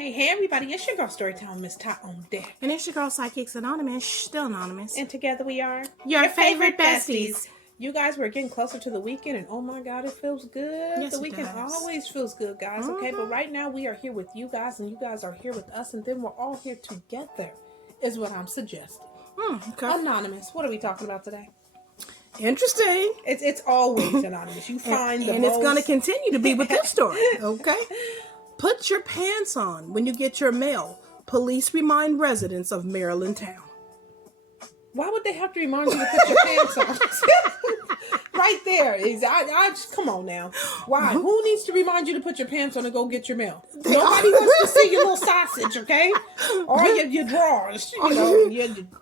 Hey everybody, it's your girl Storytimewithmissty on deck. And it's your girl Psychics Anonymous, still anonymous. And together we are your favorite besties. You guys, we're getting closer to the weekend and oh my god, it feels good. Yes, the weekend always feels good, guys. Okay, but right now we are here with you guys and you guys are here with us and then we're all here together is what I'm suggesting. Okay. Anonymous, what are we talking about today? Interesting. It's always anonymous. You find and it's going to continue to be with this story. Okay. Put your pants on when you get your mail. Police remind residents of Maryland town. Why would they have to remind you to put your pants on? Right there. I just, come on now. Why? Who needs to remind you to put your pants on and go get your mail? Nobody wants to see your little sausage, okay? Or your drawers,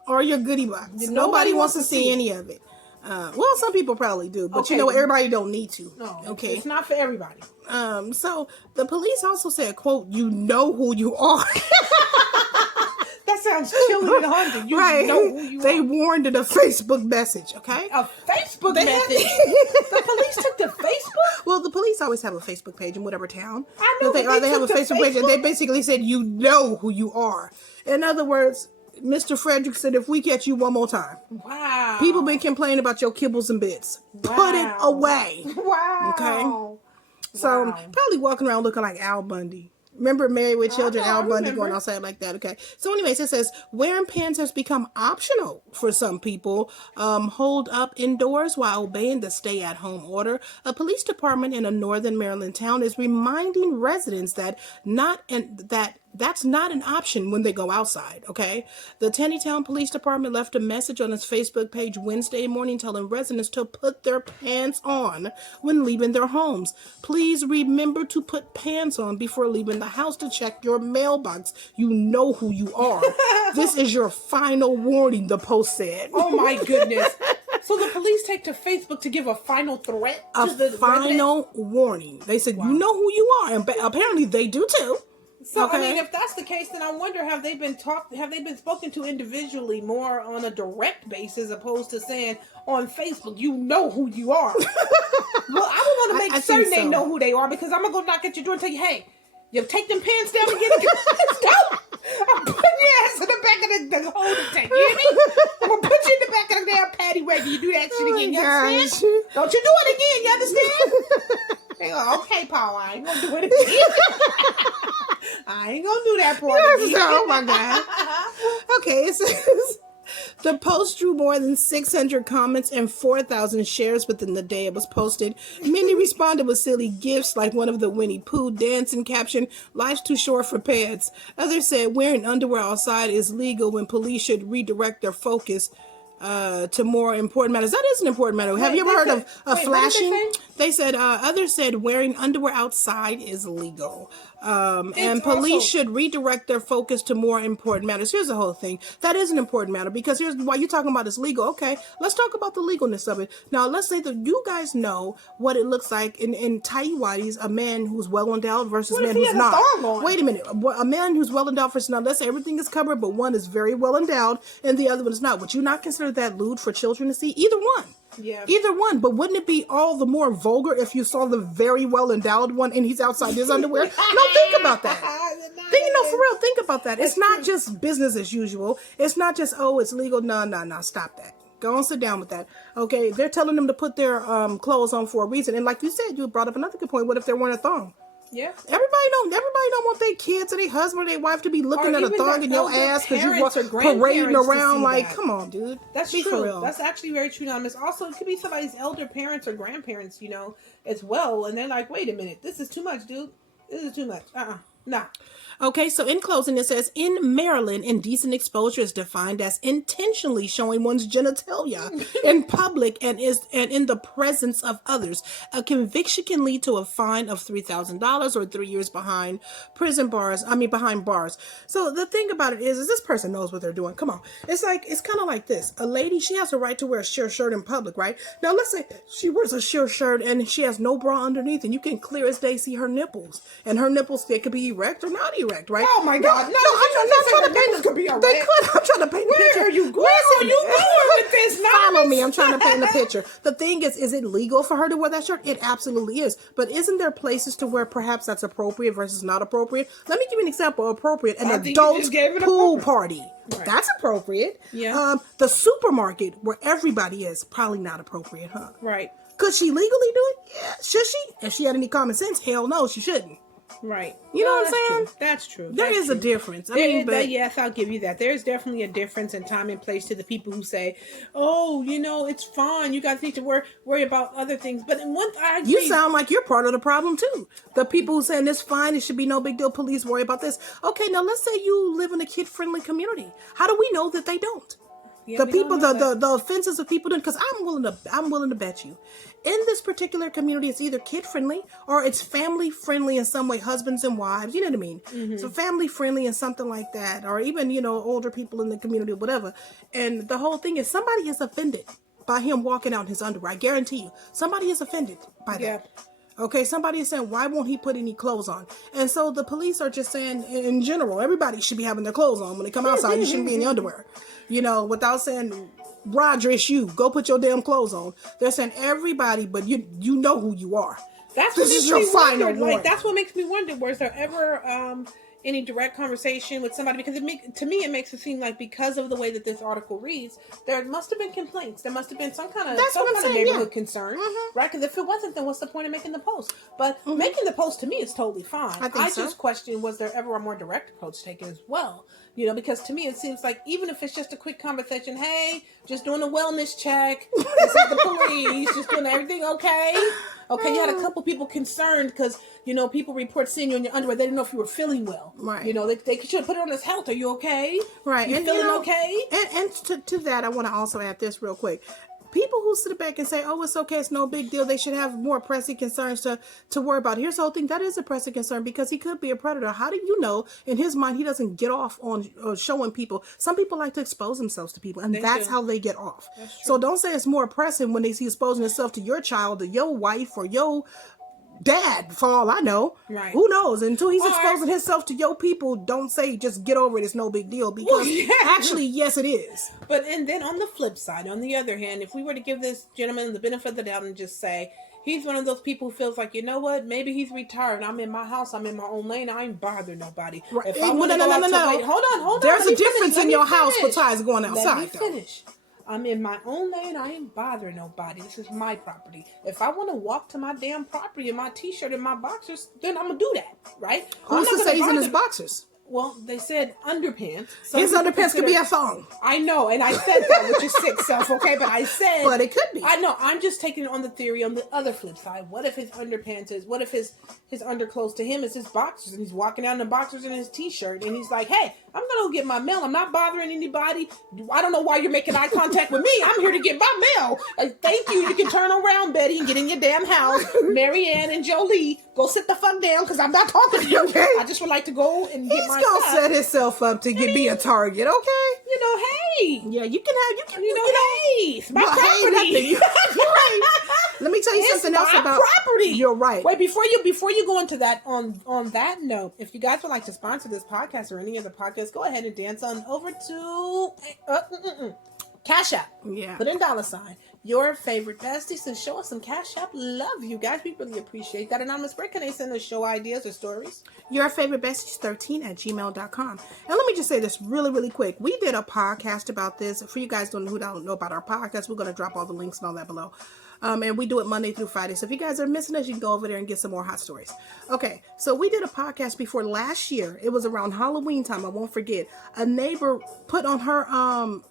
or your goodie box. Nobody wants to see any of it. Well, some people probably do, but everybody don't need to. No, okay, it's not for everybody. So the police also said, "quote You know who you are." That sounds chilling and haunted. You know who you They are. warned in a Facebook message. Okay, a Facebook message. The police took to Facebook. Well, the police always have a Facebook page in whatever town. I know they have a Facebook page, and they basically said, "You know who you are." In other words, Mr. Frederick said, if we catch you one more time. Wow. People been complaining about your kibbles and bits. Wow. Put it away. Wow. Okay. So probably walking around looking like Al Bundy. Remember Married with Children, Al Bundy going outside like that. Okay. So anyways, it says wearing pants has become optional for some people. Hold up indoors while obeying the stay-at-home order. A police department in a northern Maryland town is reminding residents that's not an option when they go outside, okay? The Taneytown Police Department left a message on its Facebook page Wednesday morning telling residents to put their pants on when leaving their homes. Please remember to put pants on before leaving the house to check your mailbox. You know who you are. This is your final warning, the post said. Oh my goodness. So the police take to Facebook to give a final threat to the final warning. They said, you know who you are. And apparently they do too. So I mean, if that's the case, then I wonder have they been spoken to individually more on a direct basis, opposed to saying on Facebook, you know who you are. Well, I would want to make certain they know who they are because I'm gonna go knock at your door and tell you, hey, you take them pants down and get it. Let's go. I'm putting your ass in the back of the holding tank. You hear me? I'm gonna put you in the back of the damn paddy wagon. You do that shit again. You understand? Don't you do it again. You understand? They go, okay, Paul, I ain't gonna do it again. I ain't gonna do that part again. Oh my God. Okay, it says the post drew more than 600 comments and 4,000 shares within the day it was posted. Many responded with silly gifs like one of the Winnie Pooh dancing caption, "Life's too short for pants." Others said wearing underwear outside is legal when police should redirect their focus to more important matters. That is an important matter. Have you ever heard of flashing? They said, others said wearing underwear outside is legal. And police should redirect their focus to more important matters. Here's the whole thing. That is an important matter because here's why you're talking about it's legal. Okay, let's talk about the legalness of it. Now, let's say that you guys know what it looks like in tighty whities, a man who's well endowed versus a man who's not. Wait a minute. A man who's well endowed versus not. Let's say everything is covered, but one is very well endowed and the other one is not. Would you not consider that lewd for children to see? Either one. Yeah. Either one, but wouldn't it be all the more vulgar if you saw the very well endowed one and he's outside his underwear? No, think about that. For real, think about that. It's not just business as usual. It's not just, it's legal. No, stop that. Go and sit down with that. Okay, they're telling them to put their clothes on for a reason. And like you said, you brought up another good point. What if they're wearing a thong? Yeah. Everybody don't want their kids or their husband or their wife to be looking at a thong in your ass because you parading around like, come on, dude. That's true. For real. That's actually very true, Anonymous. Also, it could be somebody's elder parents or grandparents, as well. And they're like, wait a minute, this is too much, dude. This is too much. Nah. Okay, so in closing, it says, in Maryland, indecent exposure is defined as intentionally showing one's genitalia in public and in the presence of others. A conviction can lead to a fine of $3,000 or 3 years behind bars. So the thing about it is this person knows what they're doing. Come on. It's kind of like this. A lady, she has a right to wear a sheer shirt in public, right? Now, let's say she wears a sheer shirt and she has no bra underneath and you can clear as day see her nipples. And her nipples, they could be erect or not erect, right? Oh my God! No, I'm not trying to paint. Could be erect. They could. I'm trying to paint. Where are you going with this? Follow me. I'm trying to paint the picture. The thing is it legal for her to wear that shirt? It absolutely is. But isn't there places to where perhaps that's appropriate versus not appropriate? Let me give you an example. Appropriate, an adult pool party. Right. That's appropriate. Yeah. The supermarket where everybody is, probably not appropriate, huh? Right. Could she legally do it? Yeah. Should she? If she had any common sense, hell no, she shouldn't. Right. You know what I'm saying? True. That's true. There is a difference. I mean, but yes, I'll give you that. There's definitely a difference in time and place to the people who say, "Oh, it's fine. You guys need to worry about other things." But in one, I agree. You sound like you're part of the problem too. The people who saying it's fine, it should be no big deal. Police worry about this. Okay, now let's say you live in a kid-friendly community. How do we know that they don't? Yeah, the people, the offenses of people, because I'm willing to bet you, in this particular community, it's either kid friendly or it's family friendly in some way, husbands and wives. You know what I mean? Mm-hmm. So family friendly and something like that, or even older people in the community or whatever. And the whole thing is somebody is offended by him walking out in his underwear. I guarantee you, somebody is offended by that. Yeah. Okay, somebody is saying, why won't he put any clothes on? And so the police are just saying, in general, everybody should be having their clothes on. When they come outside, you shouldn't be in your underwear. Without saying, Roger, it's you. Go put your damn clothes on. They're saying everybody, but you know who you are. This is your final warning. That's what makes me wonder, was there ever any direct conversation with somebody? Because to me it makes it seem like, because of the way that this article reads, there must have been complaints. There must have been some kind of neighborhood concern, right? Because if it wasn't, then what's the point of making the post? But making the post to me is totally fine. I just question, was there ever a more direct approach taken as well? Because to me it seems like, even if it's just a quick conversation, hey, just doing a wellness check, this is the police, just doing everything okay? Okay, you had a couple people concerned because, people report seeing you in your underwear. They didn't know if you were feeling well. Right. They should put it on as health. Are you okay? Right. You feeling okay? And to that, I want to also add this real quick. People who sit back and say, oh, it's okay, it's no big deal, they should have more pressing concerns to worry about. Here's the whole thing. That is a pressing concern because he could be a predator. How do you know in his mind he doesn't get off on showing people? Some people like to expose themselves to people, and that's how they get off. So don't say it's more pressing when he's exposing himself to your child or your wife or your dad, for all I know. Right. Who knows? Until he's exposing himself to your people, don't say just get over it, it's no big deal. Because actually, yes, it is. But and then on the flip side, on the other hand, if we were to give this gentleman the benefit of the doubt and just say, he's one of those people who feels like, you know what, maybe he's retired. I'm in my house. I'm in my own lane. I ain't bothering nobody. Right. If I want to go out to hold on. There's a difference in your house besides going outside. Let me finish. I'm in my own lane. I ain't bothering nobody. This is my property. If I want to walk to my damn property in my t-shirt and my boxers, then I'm going to do that, right? Who's to say he's in his boxers? Well, they said underpants. His underpants could be a thong. I know, and I said that with your sick self, okay? But I said... But it could be. I know, I'm just taking it on the theory on the other flip side. What if his underpants is... What if his underclothes to him is his boxers, and he's walking out in the boxers and his t-shirt, and he's like, hey, I'm going to go get my mail. I'm not bothering anybody. I don't know why you're making eye contact with me. I'm here to get my mail. Like, thank you. You can turn around, Betty, and get in your damn house. Mary Ann and Jolie, go sit the fuck down, because I'm not talking to you. Okay. I just would like to go and get my stuff. He's going to set himself up to be a target, okay? Hey. Yeah, you can hey, it's my property. You're right. Let me tell you something else about property. You're right. Wait, before you go into that, on that note, if you guys would like to sponsor this podcast or any other podcast, go ahead and dance on over to Cash App. Yeah. Put in $, your favorite besties, and show us some Cash App love, you guys. We really appreciate that. Anonymous, where can they send us show ideas or stories? YourFavoriteBesties13@gmail.com. And let me just say this really, really quick. We did a podcast about this. For you guys who don't know about our podcast, we're going to drop all the links and all that below. And we do it Monday through Friday. So if you guys are missing us, you can go over there and get some more hot stories. Okay, so we did a podcast before last year. It was around Halloween time. I won't forget. A neighbor put on her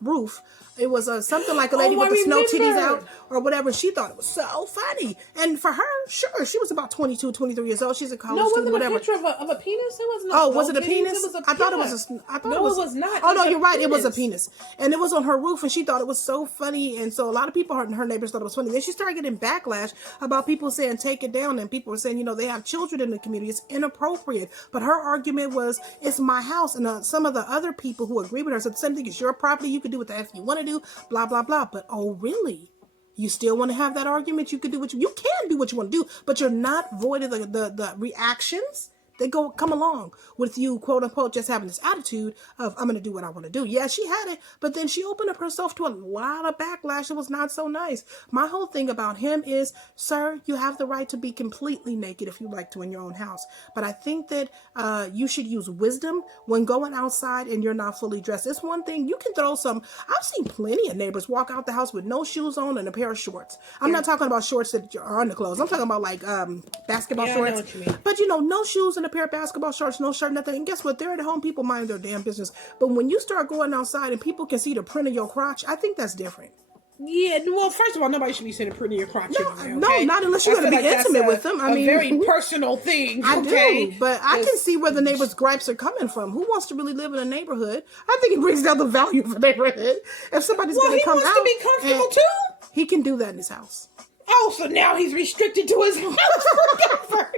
roof. It was something like a lady with the snow titties out or whatever. She thought it was so funny. And for her, sure, she was about 22, 23 years old. She's a college student, whatever. No, wasn't a picture of a penis? It wasn't. Oh, was it a penis? It was I thought it was it was not. Oh, no, you're right. It was a penis. And it was on her roof, and she thought it was so funny. And so a lot of people, her neighbors, thought it was funny. Then she started getting backlash about people saying, take it down. And people were saying, they have children in the community. It's inappropriate. But her argument was, it's my house. And some of the other people who agree with her said the same thing. It's your property. You can do what the F you want to do. Blah, blah, blah. But, oh, really? You still want to have that argument? You can do what you can do what you want to do, but you're not void of the reactions they come along with you, quote unquote, just having this attitude of, I'm going to do what I want to do. Yeah, she had it, but then she opened up herself to a lot of backlash. It was not so nice. My whole thing about him is, sir, you have the right to be completely naked if you like to in your own house. But I think that you should use wisdom when going outside and you're not fully dressed. It's one thing, you can throw some, I've seen plenty of neighbors walk out the house with no shoes on and a pair of shorts. I'm not talking about shorts that are underclothes. I'm talking about like basketball shorts. I know what you mean. But no shoes and a pair of basketball shorts, no shirt, nothing. And guess what? They're at home. People mind their damn business. But when you start going outside and people can see the print of your crotch, I think that's different. Yeah, well, first of all, nobody should be seeing a print of your crotch. No, not unless you're going to be intimate with them. I mean, a very personal thing. I do, but I can see where the neighbors' gripes are coming from. Who wants to really live in a neighborhood? I think it brings down the value of a neighborhood. If somebody's going to come out, he wants to be comfortable too. He can do that in his house. Oh, so now he's restricted to his house forever.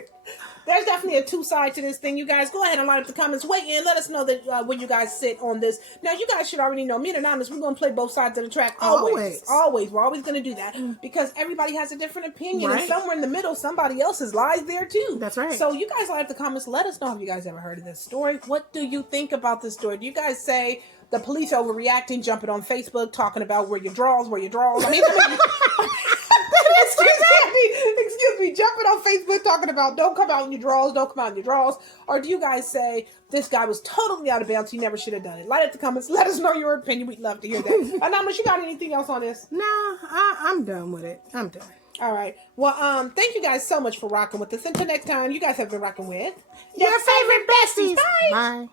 There's definitely a two side to this thing. You guys go ahead and line up the comments. Weigh in. Let us know that where you guys sit on this. Now, you guys should already know, me and Anonymous, we're going to play both sides of the track. Always. We're always going to do that because everybody has a different opinion. Right. And somewhere in the middle, somebody else's lies there too. That's right. So you guys line up the comments. Let us know if you guys ever heard of this story. What do you think about this story? Do you guys say the police overreacting, jumping on Facebook, talking about where your drawers? I mean excuse me, jumping on Facebook talking about don't come out in your drawers, or do you guys say this guy was totally out of bounds, he never should have done it? Light up the comments, let us know your opinion, we'd love to hear that. Anonymous, you got anything else on this? No, I'm done with it. I'm done. All right. Well, thank you guys so much for rocking with us. Until next time, you guys have been rocking with your favorite besties. Bye. Bye.